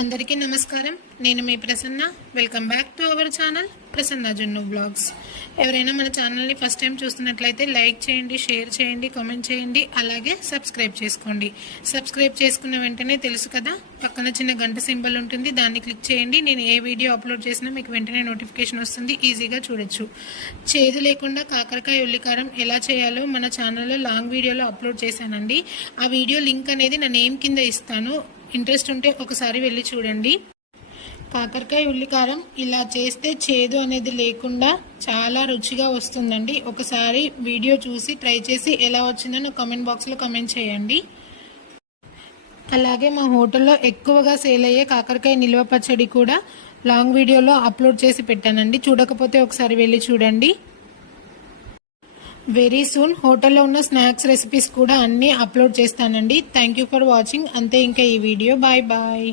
అందరికీ నమస్కారం. నేను మీ Prasanna. Welcome back to our channel Prasanna Junnu blogs. ఎవరైనా మన ఛానల్ని ఫస్ట్ టైం చూస్తున్నట్లయితే లైక్ చేయండి, షేర్ చేయండి, కామెంట్ చేయండి, అలాగే సబ్స్క్రైబ్ చేసుకోండి. సబ్స్క్రైబ్ చేసుకున్న వెంటనే తెలుసు కదా, పక్కన చిన్న గంట సింబల్ ఉంటుంది, దాన్ని క్లిక్ చేయండి. నేను ఏ వీడియో అప్లోడ్ చేసినా మీకు వెంటనే నోటిఫికేషన్ వస్తుంది, ఈజీగా చూడొచ్చు. చేదు లేకుండా కాకరకాయ ఉల్లికారం ఎలా చేయాలో మన ఛానల్లో లాంగ్ వీడియోలో అప్లోడ్ చేశానండి. ఆ వీడియో లింక్ అనేది నా నేమ్ కింద ఇస్తాను. ఇంట్రెస్ట్ ఉంటే ఒకసారి వెళ్ళి చూడండి. కాకరకాయ ఉల్లికారం ఇలా చేస్తే చేదు అనేది లేకుండా చాలా రుచిగా వస్తుందండి. ఒకసారి వీడియో చూసి ట్రై చేసి ఎలా వచ్చిందో నాకు కామెంట్ బాక్స్లో కామెంట్ చేయండి. అలాగే మా హోటల్లో ఎక్కువగా సేల్ అయ్యే కాకరకాయ నిల్వ పచ్చడి కూడా లాంగ్ వీడియోలో అప్లోడ్ చేసి పెట్టానండి. చూడకపోతే ఒకసారి వెళ్ళి చూడండి. వెరీ సూన్ హోటల్లో ఉన్న స్నాక్స్ రెసిపీస్ కూడా అన్నీ అప్లోడ్ చేస్తానండి. Thank you for watching. అంతే ఇంకా ఈ వీడియో. Bye bye.